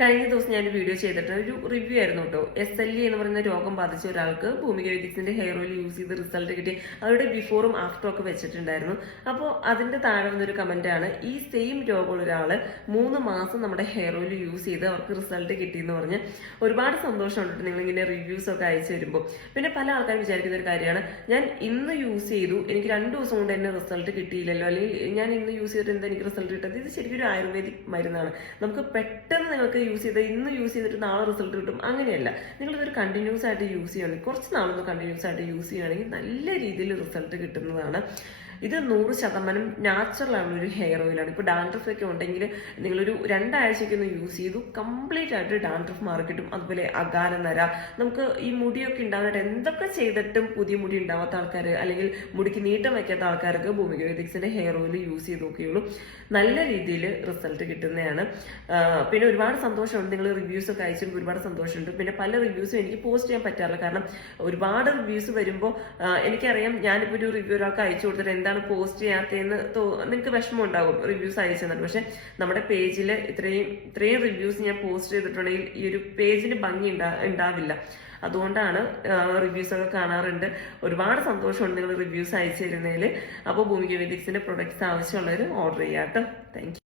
കഴിഞ്ഞ ദിവസം ഞാൻ ഒരു വീഡിയോ ചെയ്തിട്ട് ഒരു റിവ്യൂ ആയിരുന്നു കേട്ടോ എസ് എൽ ഇ എന്ന് പറയുന്ന രോഗം ബാധിച്ച ഒരാൾക്ക് ഭൂമിക വൈദിക്സിന്റെ ഹെയർ ഓയിൽ യൂസ് ചെയ്ത് റിസൾട്ട് കിട്ടി. അവരുടെ ബിഫോറും ആഫ്റ്ററും ഒക്കെ വെച്ചിട്ടുണ്ടായിരുന്നു. അപ്പോൾ അതിന്റെ താഴെ വന്നൊരു കമന്റ് ആണ് ഈ സെയിം രോഗമുള്ള ഒരാൾ മൂന്ന് മാസം നമ്മുടെ ഹെയർ ഓയിൽ യൂസ് ചെയ്ത് അവർക്ക് റിസൾട്ട് കിട്ടി എന്ന് പറഞ്ഞ് ഒരുപാട് സന്തോഷമുണ്ട് നിങ്ങൾ ഇങ്ങനെ റിവ്യൂസ് ഒക്കെ അയച്ചു വരുമ്പോൾ പിന്നെ പല ആൾക്കാരും വിചാരിക്കുന്ന ഒരു കാര്യമാണ് ഞാൻ ഇന്ന് യൂസ് ചെയ്തു എനിക്ക് രണ്ട് ദിവസം കൊണ്ട് തന്നെ റിസൾട്ട് കിട്ടിയില്ലല്ലോ അല്ലെങ്കിൽ ഞാൻ ഇന്ന് യൂസ് ചെയ്തിട്ട് എന്താ എനിക്ക് റിസൾട്ട് കിട്ടുന്നത് ഇത് ശരിക്കും ഒരു ആയുർവേദിക് മരുന്നാണ്. നമുക്ക് പെട്ടെന്ന് നിങ്ങൾക്ക് യൂസ് ചെയ്ത് ഇന്ന് യൂസ് ചെയ്തിട്ട് നാളെ റിസൾട്ട് കിട്ടും. അങ്ങനെയല്ല. നിങ്ങളിതൊരു കണ്ടിന്യൂസ് ആയിട്ട് യൂസ് ചെയ്യുകയാണെങ്കിൽ കുറച്ച് നാളൊന്ന് കണ്ടിന്യൂസ് ആയിട്ട് യൂസ് ചെയ്യുകയാണെങ്കിൽ നല്ല രീതിയിൽ റിസൾട്ട് കിട്ടുന്നതാണ്. ഇത് നൂറ് ശതമാനം നാച്ചുറൽ ആണ് ഒരു ഹെയർ ഓയിലാണ് ഇപ്പോൾ ഡാൻഡ്രഫ് ഒക്കെ ഉണ്ടെങ്കിൽ നിങ്ങളൊരു രണ്ടാഴ്ചയ്ക്ക് ഒന്ന് യൂസ് ചെയ്തു കംപ്ലീറ്റ് ആയിട്ട് ഡാൻഡ്രഫ് മാറി കിട്ടും അതുപോലെ അകാല നര നമുക്ക് ഈ മുടിയൊക്കെ ഉണ്ടാകാനായിട്ട് എന്തൊക്കെ ചെയ്തിട്ടും പുതിയ മുടി ഉണ്ടാവാത്ത ആൾക്കാർ അല്ലെങ്കിൽ മുടിക്ക് നീട്ടം വയ്ക്കാത്ത ആൾക്കാർക്ക് ഭൂമിക വേദിക്സിന്റെ ഹെയർ ഓയിൽ യൂസ് ചെയ്ത് നോക്കിയുള്ളൂ. നല്ല രീതിയിൽ റിസൾട്ട് കിട്ടുന്നതാണ്. പിന്നെ ഒരുപാട് സന്തോഷമുണ്ട്. നിങ്ങൾ റിവ്യൂസ് ഒക്കെ അയച്ചപ്പോൾ ഒരുപാട് സന്തോഷമുണ്ട്. പിന്നെ പല റിവ്യൂസും എനിക്ക് പോസ്റ്റ് ചെയ്യാൻ പറ്റാറില്ല. കാരണം ഒരുപാട് റിവ്യൂസ് വരുമ്പോൾ എനിക്കറിയാം ഞാനിപ്പോൾ ഒരു റിവ്യൂ ഒരാൾക്ക് അയച്ചു കൊടുത്തിട്ട് എന്താണ് പോസ്റ്റ് ചെയ്യാത്തതെന്ന് നിങ്ങൾക്ക് വിഷമം ഉണ്ടാകും റിവ്യൂസ് അയച്ചു തന്നിട്ട് പക്ഷെ നമ്മുടെ പേജിൽ ഇത്രയും ഇത്രയും റിവ്യൂസ് ഞാൻ പോസ്റ്റ് ചെയ്തിട്ടുണ്ടെങ്കിൽ ഈ ഒരു പേജിന് ഭംഗി ഉണ്ടാ ഉണ്ടാവില്ല അതുകൊണ്ടാണ് റിവ്യൂസ് ഒക്കെ കാണാറുണ്ട്. ഒരുപാട് സന്തോഷമുണ്ട് നിങ്ങൾ റിവ്യൂസ് അയച്ചു തരുന്നതിൽ അപ്പോൾ ഭൂമിക വേദിക്സിന്റെ പ്രൊഡക്ട്സ് ആവശ്യമുള്ളവർ ഓർഡർ ചെയ്യാം കേട്ടോ താങ്ക്